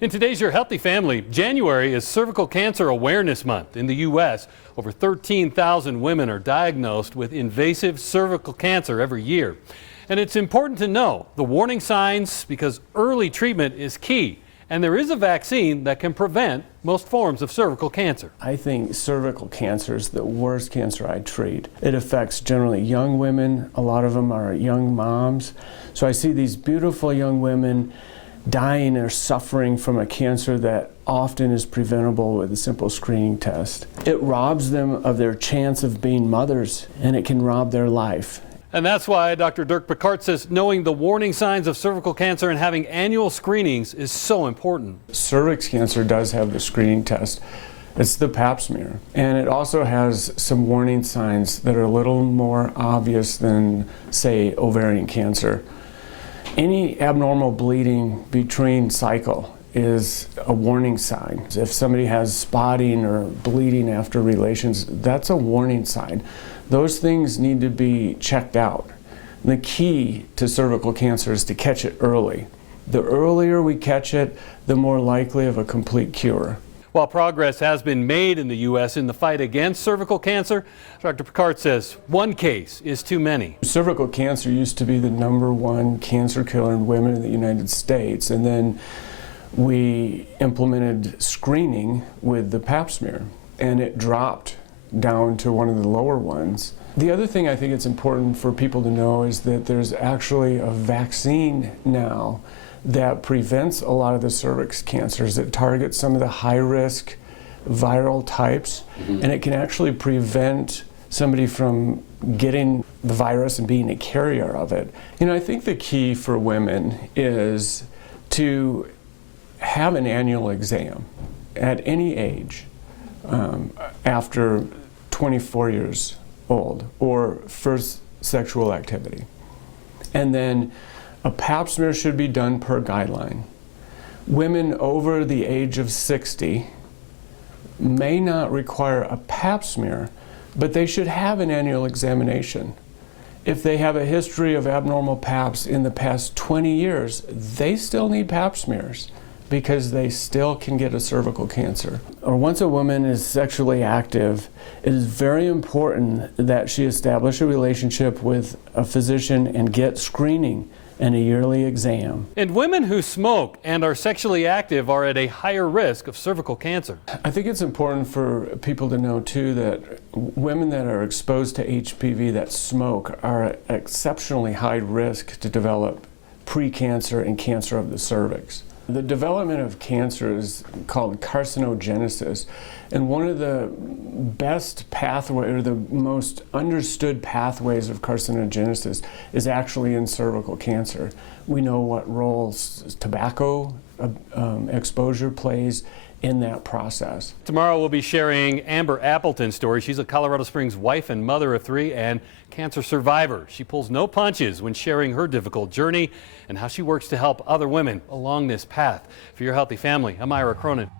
In today's Your Healthy Family, January is Cervical Cancer Awareness Month. In the U.S., over 13,000 women are diagnosed with invasive cervical cancer every year. And it's important to know the warning signs because early treatment is key. And there is a vaccine that can prevent most forms of cervical cancer. I think cervical cancer is the worst cancer I treat. It affects generally young women. A lot of them are young moms. So I see these beautiful young women dying or suffering from a cancer that often is preventable with a simple screening test. It robs them of their chance of being mothers, and it can rob their life. And that's why Dr. Dirk Picard says knowing the warning signs of cervical cancer and having annual screenings is so important. Cervix cancer does have the screening test. It's the pap smear. And it also has some warning signs that are a little more obvious than, say, ovarian cancer. Any abnormal bleeding between cycle is a warning sign. If somebody has spotting or bleeding after relations, that's a warning sign. Those things need to be checked out. And the key to cervical cancer is to catch it early. The earlier we catch it, the more likely of a complete cure. While progress has been made in the U.S. in the fight against cervical cancer, Dr. Picard says one case is too many. Cervical cancer used to be the #1 cancer killer in women in the United States, and then we implemented screening with the pap smear, and it dropped down to one of the lower ones. The other thing I think it's important for people to know is that there's actually a vaccine now that prevents a lot of the cervix cancers. It targets some of the high-risk viral types, and it can actually prevent somebody from getting the virus and being a carrier of it. You know, I think the key for women is to have an annual exam at any age after 24 years old or first sexual activity. And then a pap smear should be done per guideline. Women over the age of 60 may not require a pap smear, but they should have an annual examination. If they have a history of abnormal paps in the past 20 years, they still need pap smears because they still can get a cervical cancer. Or once a woman is sexually active, it is very important that she establish a relationship with a physician and get screening and a yearly exam. And women who smoke and are sexually active are at a higher risk of cervical cancer. I think it's important for people to know too that women that are exposed to HPV that smoke are at exceptionally high risk to develop precancer and cancer of the cervix. The development of cancer is called carcinogenesis, and one of the best pathways, or the most understood pathways of carcinogenesis is actually in cervical cancer. We know what roles tobacco exposure plays in that process. Tomorrow we'll be sharing Amber Appleton's story. She's a Colorado Springs wife and mother of 3 and cancer survivor. She pulls no punches when sharing her difficult journey and how she works to help other women along this path. For Your Healthy Family, I'm Ira Cronin.